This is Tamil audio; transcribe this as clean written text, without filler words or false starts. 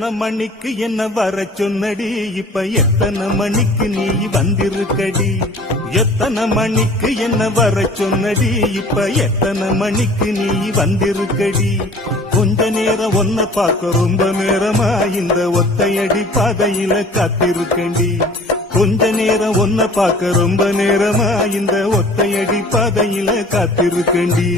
எத்தனை மணிக்கு என்ன வர சொன்னடி, இப்ப எத்தனை மணிக்கு நீ வந்திருக்கடி. எத்தனை மணிக்கு என்ன வர சொன்னடி, இப்ப எத்தனை மணிக்கு நீ வந்திருக்கடி. கொஞ்ச நேரம் ஒன்ன பார்க்க ரொம்ப நேரமா இந்த ஒத்தையடி பாதையில காத்திருக்கண்டி. கொஞ்ச நேரம் ஒன்ன பார்க்க ரொம்ப நேரமா இந்த ஒத்தையடி பாதையில காத்திருக்கண்டி.